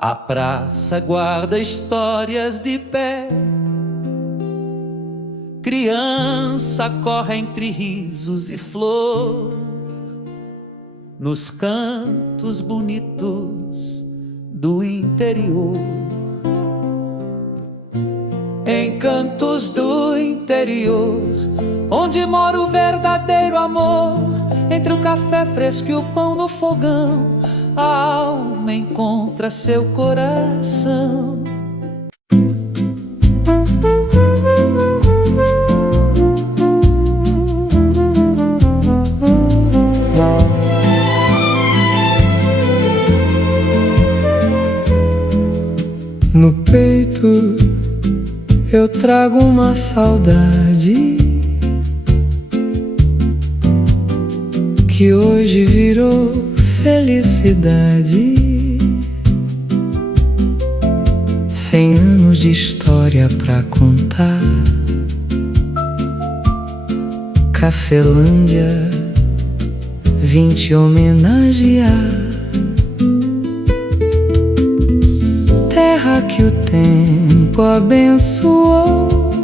A praça guarda histórias de pé. Criança corre entre risos e flor, nos cantos bonitos do interior. Em cantos do interior, onde mora o verdadeiro amor, entre o café fresco e o pão no fogão, a alma encontra seu coração. No peito eu trago uma saudade que hoje virou felicidade. 100 anos de história pra contar. Cafelândia, vim te homenagear. Terra que o tempo abençoou.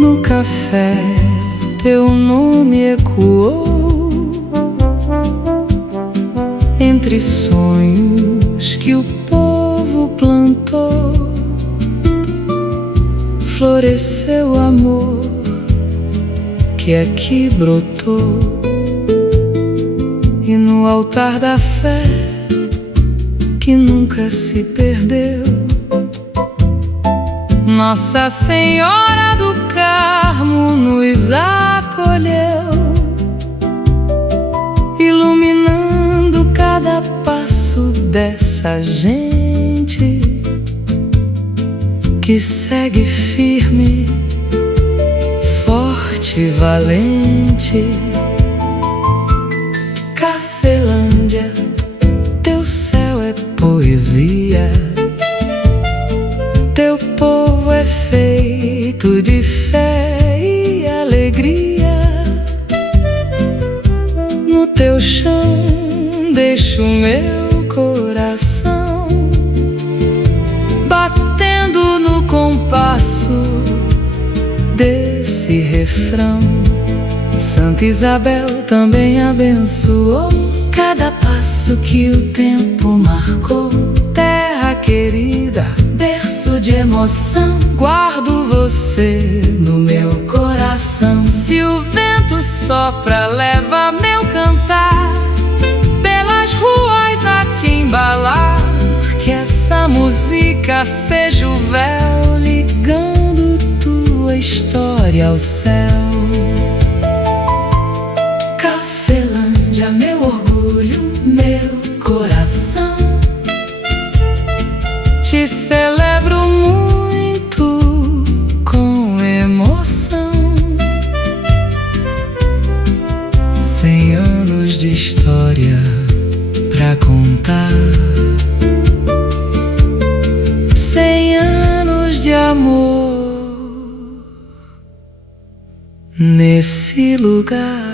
No café teu nome ecoou. Entre sonhos que o povo plantou, floresceu o amor que aqui brotou. E no altar da fé que nunca se perdeu, Nossa Senhora do Carmo nos acolheu, iluminando cada passo dessa gente que segue firme, forte e valente. Cafelândia, teu céu é poesia, teu povo é feito de fé e alegria. No teu chão deixo meu coração, batendo no compasso desse refrão. Santa Isabel também abençoou cada passo que o tempo marcou. Terra querida, berço de emoção, guardo você no meu coração. Se o vento sopra, leva meu cantar pelas ruas a te embalar. Que essa música seja o véu ligando tua história ao céu. Cafelândia, meu orgulho, meu coração, te celebro muito com emoção. 100 anos de história pra contar, 100 anos de amor nesse lugar.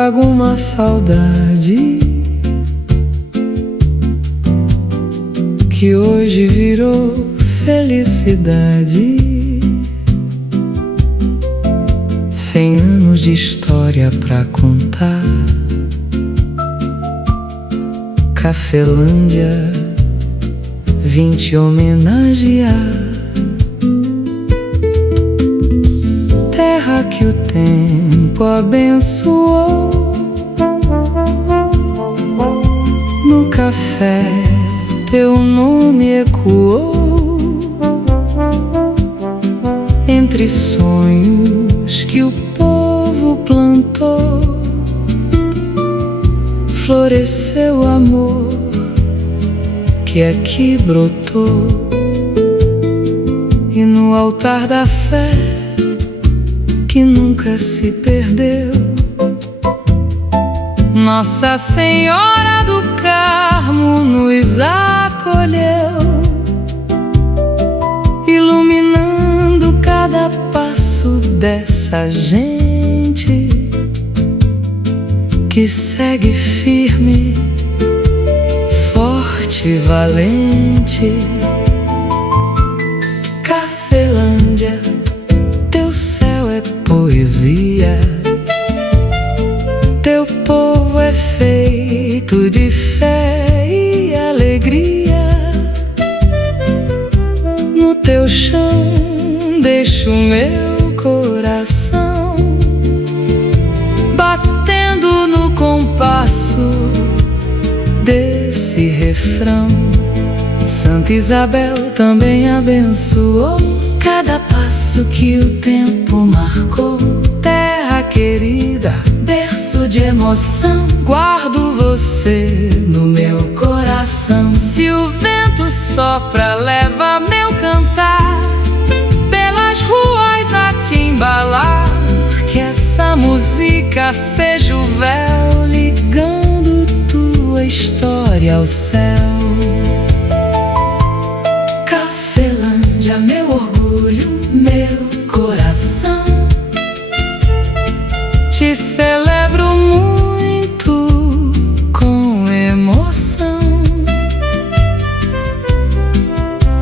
trago uma saudade que hoje virou felicidade. 100 anos de história pra contar. Cafelândia, vim te homenagear. Terra que o tempo abençoou. No café teu nome ecoou. Entre sonhos que o povo plantou, floresceu o amor que aqui brotou. E no altar da fé que nunca se perdeu, Nossa Senhora do Carmo nos acolheu, iluminando cada passo dessa gente que segue firme, forte e valente. Cafelândia, teu céu é poesia, teu povo é feito de fé e alegria. No teu chão deixo meu coração, batendo no compasso desse refrão. Santa Isabel também abençoou cada passo que o tempo marcou. Terra querida, berço de emoção, guardo você no meu coração. Se o vento sopra, leva meu cantar pelas ruas a te embalar. Que essa música seja o véu ligando tua história ao céu. Cafelândia, meu orgulho, meu coração, te celebro muito com emoção.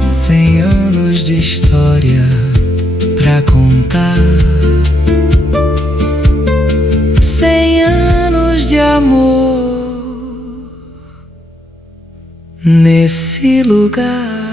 100 anos de história pra contar, 100 anos de amor nesse lugar.